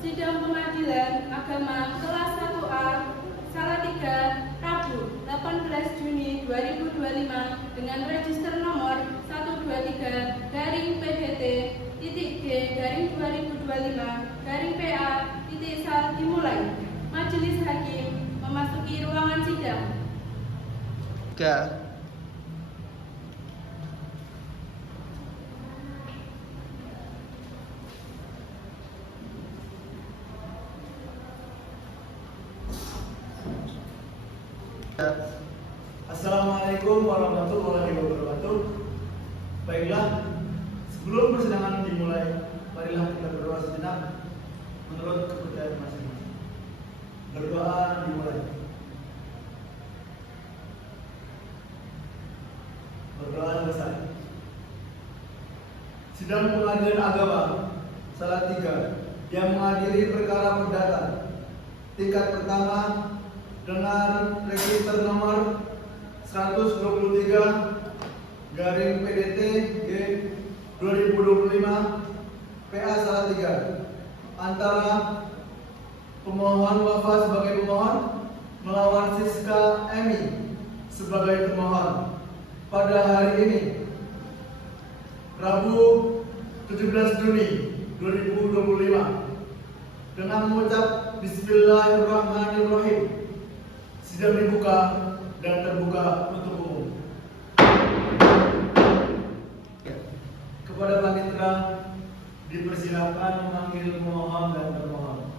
Sidang Pengadilan Agama kelas 1A Salatiga Rabu 18 Juni 2025 dengan register nomor 123-G/2025-PA.Sal dimulai. Majelis Hakim memasuki ruangan sidang. Assalamualaikum warahmatullahi wabarakatuh. Baiklah, sebelum persidangan dimulai, marilah kita berdoa sejenak menurut kepercayaan masing-masing. Berdoa dimulai. Berdoa selesai. Sidang Pengadilan Agama Salatiga yang mengadili perkara perdata tingkat pertama dengan register nomor 123/PDT-G/2025 PA Salatiga antara pemohon Wafa sebagai pemohon melawan Siska Emi sebagai pemohon pada hari ini Rabu 17 Juni 2025 dengan mengucap Bismillahirrahmanirrahim. Sidang dibuka dan terbuka untuk umum. Kepada panitera dipersilakan memanggil pemohon dan termohon.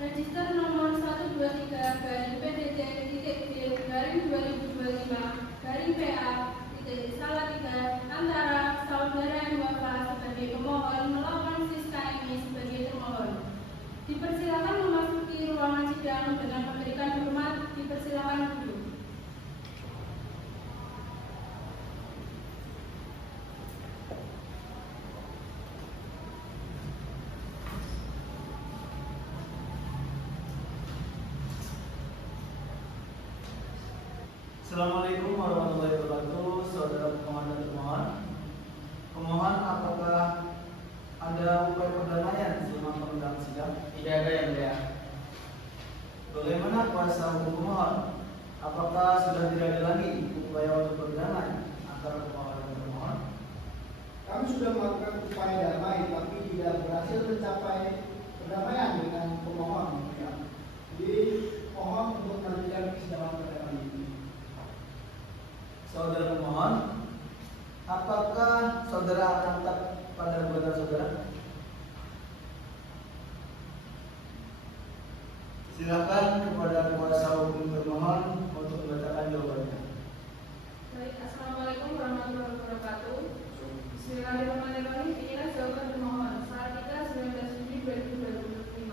Register nomor 123/PDT-2025-PA.Salatiga antara saudara M. Wafa sebagai pemohon melawan Siska Emi sebagai termohon. Dipersilakan memasuki ruangan sidang dengan memberikan hormat. Dipersilakan duduk. Assalamualaikum warahmatullahi wabarakatuh. Saudara pemohon dan termohon, pemohon, apakah ada upaya perdamaian selama pengundangan sidang? Tidak ada yang mulia. Bagaimana kuasa hukum pemohon? Apakah sudah tidak ada lagi upaya untuk berdamai antara pemohon dan termohon? Kami sudah melakukan upaya damai, tapi tidak berhasil mencapai perdamaian dengan pemohon. Jadi, mohon untuk melanjutkan persidangan pada kali ini. Saudara pemohon, apakah saudara akan tetap pada perbuatan saudara? Silakan kepada kuasa hukum termohon untuk membacakan jawabannya. Baik, Assalamualaikum warahmatullahi wabarakatuh. Bismillahirrahmanirrahim. Inilah jawaban termohon. Salatiga 19 Juni 2025.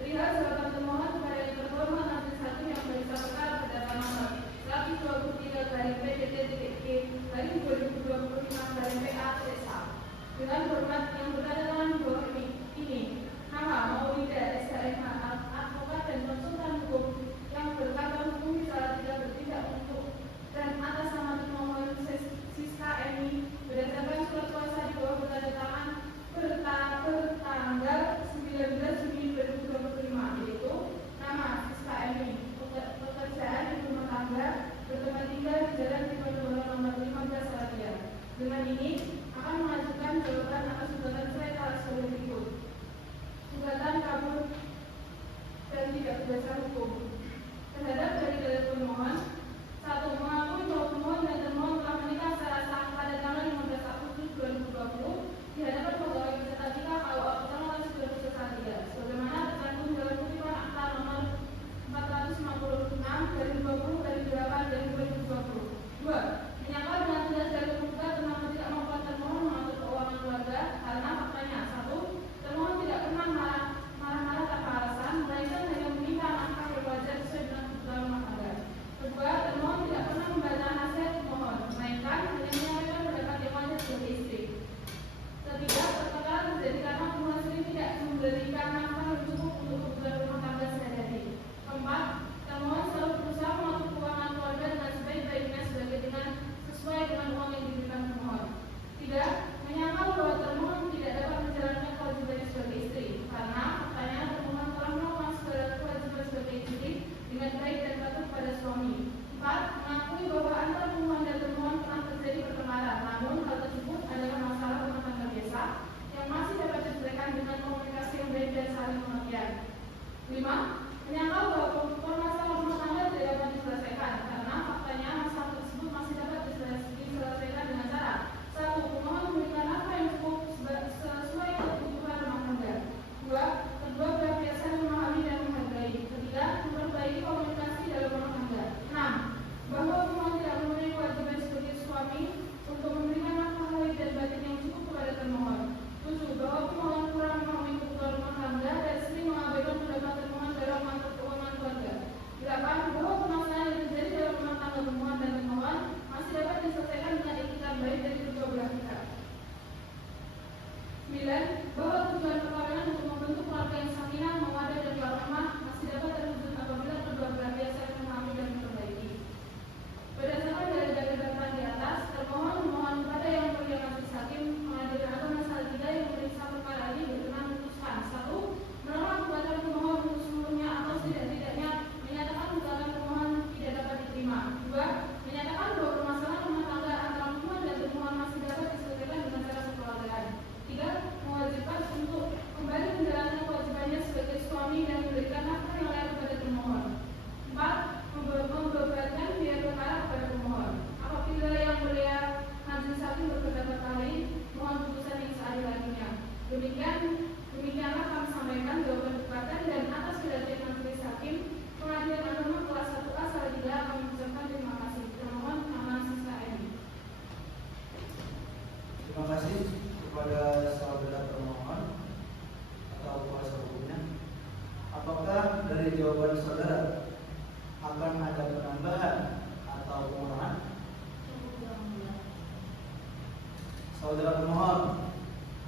Perihal jawaban termohon kepada yang terhormat majelis hakim yang memeriksa perkara perdata nomor 123/PDT-G/2025-PA. Dengan hormat yang berada dalam bawah ini, nama Maulida SKMH, advokat dan konsultan hukum yang berkantor hukum di Salatiga bertindak untuk dan atas nama termohon Siska Emi berdasarkan surat kuasa di bawah bertanda tangan bertanggal 19 Juni 2025, yaitu nama Siska Emi, pekerjaan di rumah tangga, bertempat tinggal di Jalan Diponegoro nomor 15 Salatiga. Dengan ini akan mengajukan jawaban atas gugatan 9. Bahwa tujuan perkawinan untuk membentuk keluarga yang sakinah, mawaddah dan warahmah masih dapat terwujud apabila kedua belah pihak saling memahami dan memperbaiki. Berdasarkan dari data di atas, termohon memohon kepada Yang Mulia Majelis Hakim Pengadilan Agama Salatiga yang memeriksa perkara ini berkenan memutuskan: 1. Menolak gugatan pemohon untuk seluruhnya atau setidak-tidaknya menyatakan gugatan pemohon tidak dapat diterima. 2. Menyatakan bahwa permasalahan rumah tangga antara pemohon dan termohon masih dapat diselesaikan dengan cara kekeluargaan. 3. Mewajibkan untuk kembali menjalankan kewajibannya sebagai suami dan memberikan nafkah yang layak kepada termohon. 4. Membebankan biaya perkara kepada pemohon. Apabila Yang Mulia Majelis Hakim berpendapat lain, mohon putusan yang seadil-adilnya. Demikianlah kami sampaikan jawaban gugatan, dan atas kedatangan Majelis Hakim Pengadilan Agama kelas 1A Salatiga kami ucapkan terima kasih. Termohon Aman Siska M. Terima kasih kepada saudara termohon atau kuasa hukumnya. Apakah dari jawaban saudara akan ada penambahan atau pengurangan? Saudara pemohon,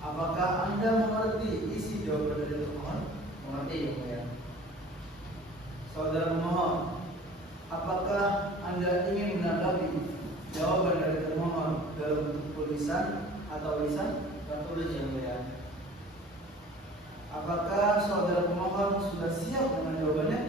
apakah Anda mengerti isi jawaban dari termohon? Mengerti, Yang Mulia. Saudara pemohon, apakah Anda ingin menanggapi jawaban dari termohon dalam bentuk tulisan atau lisan? Tertulis, Yang Mulia. Apakah saudara pemohon sudah siap dengan jawabannya?